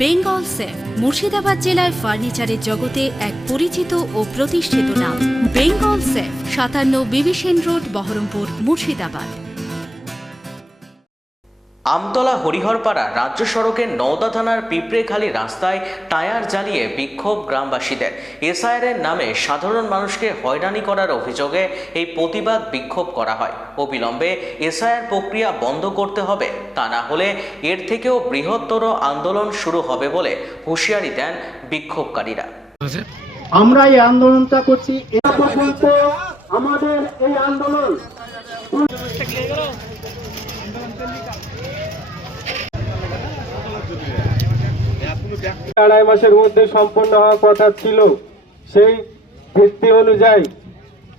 Bengal safe Murshidabad জেলায় ফার্নিচারের জগতে এক পরিচিত ও প্রতিষ্ঠিত নাম। বেঙ্গল সেফ 57 বিবি সেন রোড, বহরমপুর, মুর্শিদাবাদ। আমতলা হরিহরপাড়া রাজ্য সড়কের নওদা থানার পিঁপড়েখালী রাস্তায় টায়ার জ্বালিয়ে বিক্ষোভ গ্রামবাসীদের। এসআইআরের নামে সাধারণ মানুষকে হয়রানি করার অভিযোগে এই প্রতিবাদ বিক্ষোভ করা হয়। অবিলম্বে এসআইআর প্রক্রিয়া বন্ধ করতে হবে, তা না হলে এর থেকেও বৃহত্তর আন্দোলন শুরু হবে বলে হুঁশিয়ারি দেন বিক্ষোভকারীরা। আমরা এই আন্দোলনটা করছি, আমাদের এই আন্দোলন আড়াই মাসের মধ্যে সম্পন্ন হওয়ার কথা ছিল। সেই ভিত্তি অনুযায়ী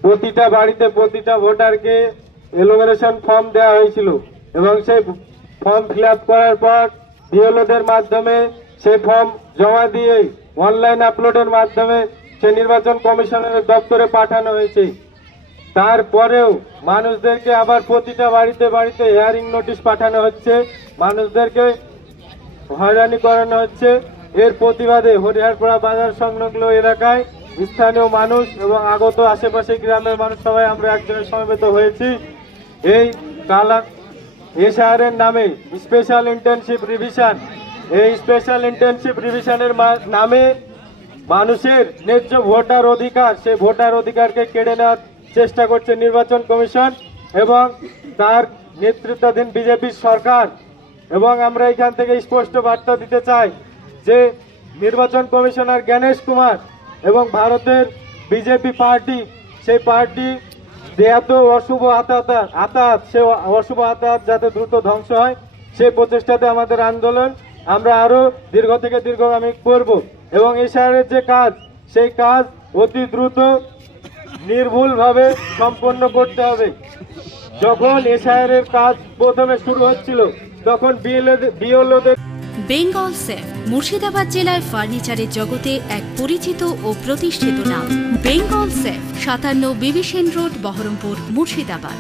প্রতিটা বাড়িতে প্রতিটা ভোটারকে এনুমারেশন ফর্ম দেওয়া হয়েছিল এবং সেই ফর্ম ফিল আপ করার পর বিএলওদের মাধ্যমে সেই ফর্ম জমা দিয়ে অনলাইন আপলোডের মাধ্যমে সে নির্বাচন কমিশনের দপ্তরে পাঠানো হয়েছে। তারপরেও মানুষদেরকে আবার প্রতিটা বাড়িতে বাড়িতে হিয়ারিং নোটিশ পাঠানো হচ্ছে, মানুষদেরকে হয়রানি করানো হচ্ছে। এর প্রতিবাদে হরিহরপাড়া বাজার সংলগ্ন এলাকায় স্থানীয় মানুষ এবং আগত আশেপাশে গ্রামের মানুষ সবাই আমরা একজনের সমবেত হয়েছি। এই এসআইআরের নামে স্পেশাল ইন্টার্নশিপ রিভিশন, এই স্পেশাল ইন্টার্নশিপ রিভিশনের নামে মানুষের ন্যায্য ভোটার অধিকার, সেই ভোটার অধিকারকে কেড়ে নেওয়ার চেষ্টা করছে নির্বাচন কমিশন এবং তার নেতৃত্বাধীন বিজেপি সরকার। এবং আমরা এখান থেকে স্পষ্ট বার্তা দিতে চাই যে নির্বাচন কমিশনার জ্ঞানেশ কুমার এবং ভারতের বিজেপি পার্টি, সেই পার্টি এত অশুভ আতাত সে অশুভ আতাত যাতে দ্রুত ধ্বংস হয়, সেই প্রচেষ্টাতে আমাদের আন্দোলন আমরা আরো দীর্ঘ থেকে দীর্ঘগামী করব এবং এসআইআরের যে কাজ, সেই কাজ অতি দ্রুত নির্ভুলভাবে সম্পন্ন করতে হবে। যখন এসআইআরের কাজ প্রথমে শুরু হচ্ছিল তখন বিএলওদের বেঙ্গল সেফ মুর্শিদাবাদ জেলায় ফার্নিচারের জগতে এক পরিচিত ও প্রতিষ্ঠিত নাম। বেঙ্গল সেফ 57 বিবি সেন রোড, বহরমপুর, মুর্শিদাবাদ।